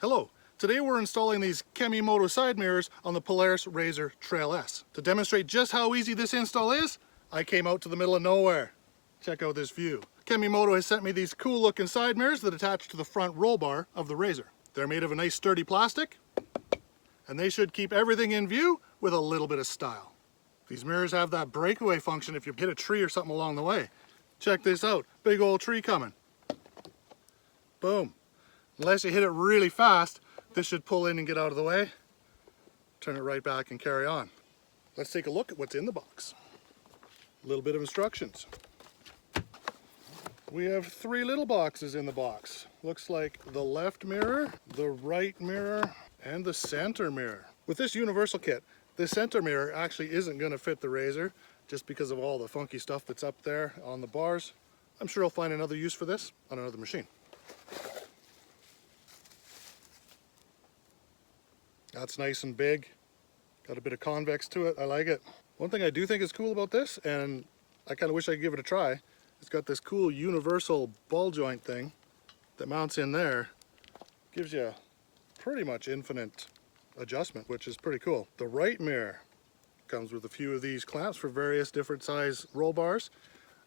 Hello, today we're installing these Kemimoto side mirrors on the Polaris RZR Trail S. To demonstrate just how easy this install is, I came out to the middle of nowhere. Check out this view. Kemimoto has sent me these cool looking side mirrors that attach to the front roll bar of the RZR. They're made of a nice sturdy plastic, and they should keep everything in view with a little bit of style. These mirrors have that breakaway function if you hit a tree or something along the way. Check this out, big old tree coming. Boom. Unless you hit it really fast, this should pull in and get out of the way. Turn it right back and carry on. Let's take a look at what's in the box. A little bit of instructions. We have 3 little boxes in the box. Looks like the left mirror, the right mirror, and the center mirror. With this universal kit, the center mirror actually isn't going to fit the RZR just because of all the funky stuff that's up there on the bars. I'm sure I'll find another use for this on another machine. That's nice and big. Got a bit of convex to it. I like it. One thing I do think is cool about this, and I kind of wish I could give it a try, it's got this cool universal ball joint thing that mounts in there. Gives you pretty much infinite adjustment, which is pretty cool. The right mirror comes with a few of these clamps for various different size roll bars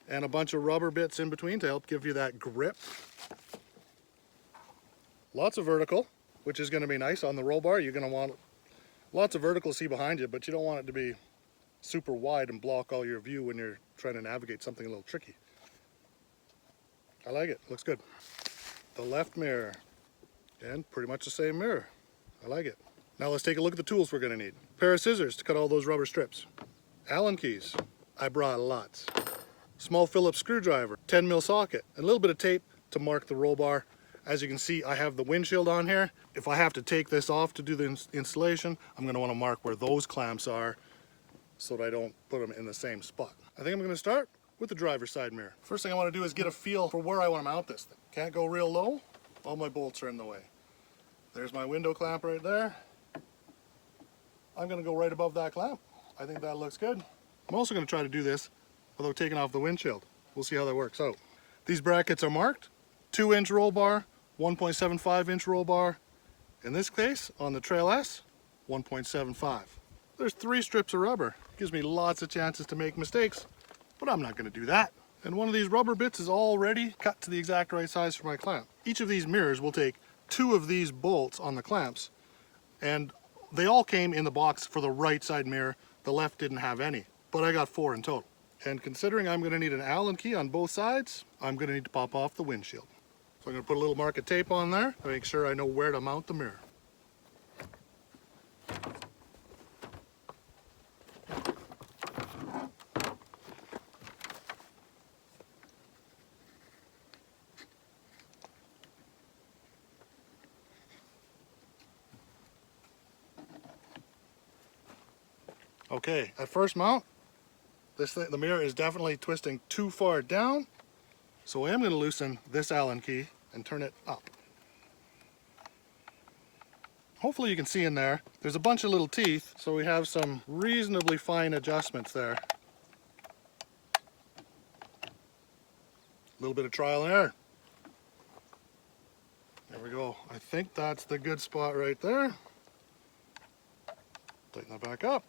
and a bunch of rubber bits in between to help give you that grip. Lots of vertical, which is going to be nice on the roll bar. You're going to want lots of vertical to see behind you, but you don't want it to be super wide and block all your view when you're trying to navigate something a little tricky. I like it, looks good. The left mirror, and pretty much the same mirror. I like it. Now let's take a look at the tools we're going to need. A pair of scissors to cut all those rubber strips. Allen keys, I brought lots. Small Phillips screwdriver, 10mm socket, and a little bit of tape to mark the roll bar. As you can see, I have the windshield on here. If I have to take this off to do the installation, I'm going to want to mark where those clamps are so that I don't put them in the same spot. I think I'm going to start with the driver's side mirror. First thing I want to do is get a feel for where I want to mount this thing. Can't go real low. All my bolts are in the way. There's my window clamp right there. I'm going to go right above that clamp. I think that looks good. I'm also going to try to do this without taking off the windshield. We'll see how that works out. These brackets are marked. 2-inch roll bar, 1.75-inch roll bar. In this case, on the Trail S, 1.75. There's 3 strips of rubber. Gives me lots of chances to make mistakes, but I'm not going to do that. And one of these rubber bits is already cut to the exact right size for my clamp. Each of these mirrors will take 2 of these bolts on the clamps, and they all came in the box for the right side mirror. The left didn't have any, but I got 4 in total. And considering I'm going to need an Allen key on both sides, I'm going to need to pop off the windshield. So I'm going to put a little mark of tape on there to make sure I know where to mount the mirror. Okay, at first mount, the mirror is definitely twisting too far down, so I am going to loosen this Allen key and turn it up. Hopefully you can see in there, there's a bunch of little teeth, so we have some reasonably fine adjustments there. A little bit of trial and error. There we go. I think that's the good spot right there. Tighten that back up.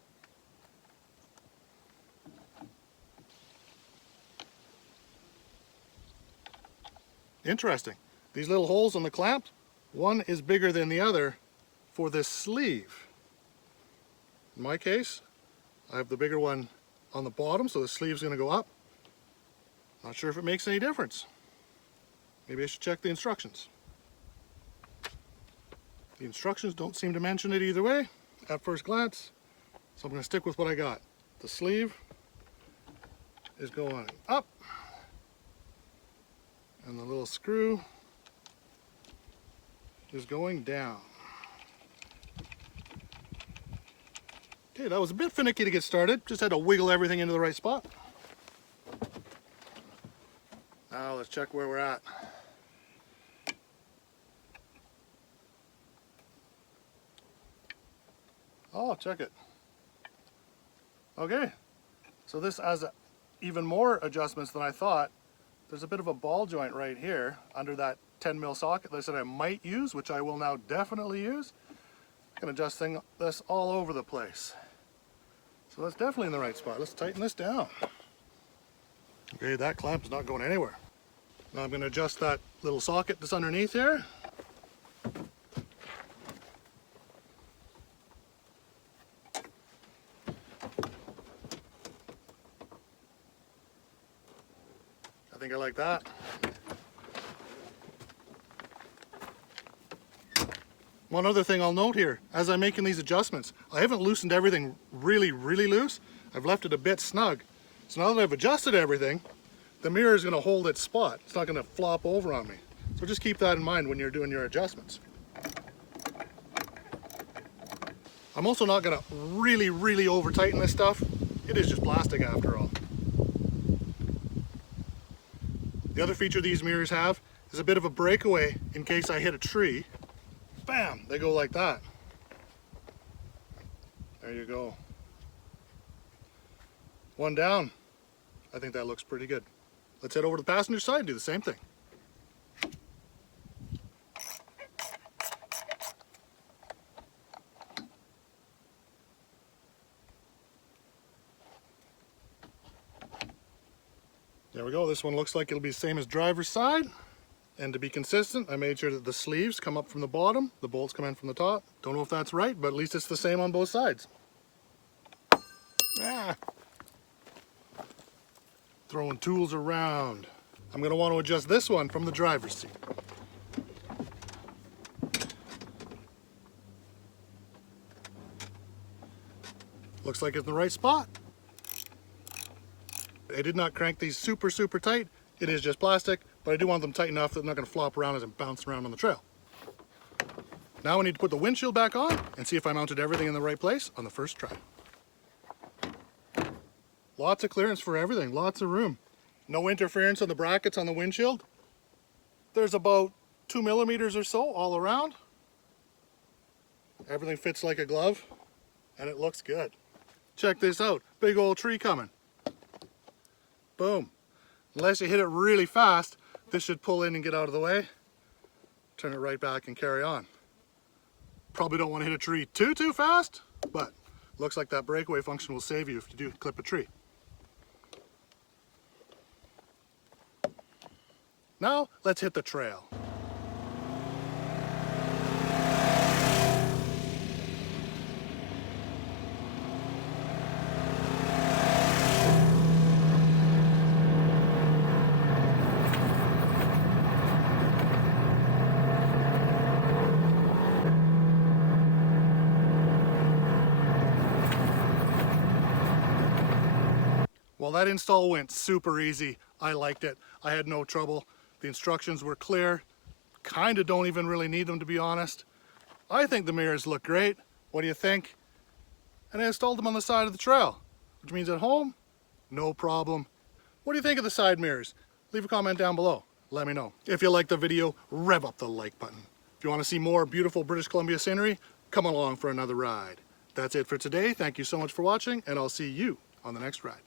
Interesting. These little holes on the clamp, one is bigger than the other for this sleeve. In my case, I have the bigger one on the bottom, so the sleeve's going to go up. Not sure if it makes any difference. Maybe I should check the instructions. The instructions don't seem to mention it either way at first glance, so I'm going to stick with what I got. The sleeve is going up, and the little screw is going down. Okay, that was a bit finicky to get started. Just had to wiggle everything into the right spot. Now let's check where we're at. Oh, check it. Okay, so this has even more adjustments than I thought. There's a bit of a ball joint right here under that 10mm socket that I said I might use, which I will now definitely use. I can adjust this all over the place. So that's definitely in the right spot. Let's tighten this down. Okay, that clamp's not going anywhere. Now I'm going to adjust that little socket that's underneath here. I think I like that. One other thing I'll note here, as I'm making these adjustments, I haven't loosened everything really loose. I've left it a bit snug. So now that I've adjusted everything, the mirror is going to hold its spot. It's not going to flop over on me. So just keep that in mind when you're doing your adjustments. I'm also not going to really over tighten this stuff. It is just plastic after all. The other feature these mirrors have is a bit of a breakaway in case I hit a tree. Bam! They go like that. There you go. One down. I think that looks pretty good. Let's head over to the passenger side and do the same thing. There we go. This one looks like it'll be the same as driver's side. And to be consistent, I made sure that the sleeves come up from the bottom, the bolts come in from the top. Don't know if that's right, but at least it's the same on both sides. Ah. Throwing tools around. I'm going to want to adjust this one from the driver's seat. Looks like it's in the right spot. I did not crank these super tight. It is just plastic, but I do want them tight enough that they're not going to flop around as I'm bouncing around on the trail. Now I need to put the windshield back on and see if I mounted everything in the right place on the first try. Lots of clearance for everything, lots of room. No interference on the brackets on the windshield. There's about 2mm or so all around. Everything fits like a glove and it looks good. Check this out, big old tree coming. Boom. Unless you hit it really fast, this should pull in and get out of the way. Turn it right back and carry on. Probably don't want to hit a tree too fast, but looks like that breakaway function will save you if you do clip a tree. Now, let's hit the trail. Well, that install went super easy. I liked it. I had no trouble. The instructions were clear. Kind of don't even really need them, to be honest. I think the mirrors look great. What do you think? And I installed them on the side of the trail, which means at home, no problem. What do you think of the side mirrors? Leave a comment down below. Let me know. If you liked the video, rev up the like button. If you want to see more beautiful British Columbia scenery, come along for another ride. That's it for today. Thank you so much for watching, and I'll see you on the next ride.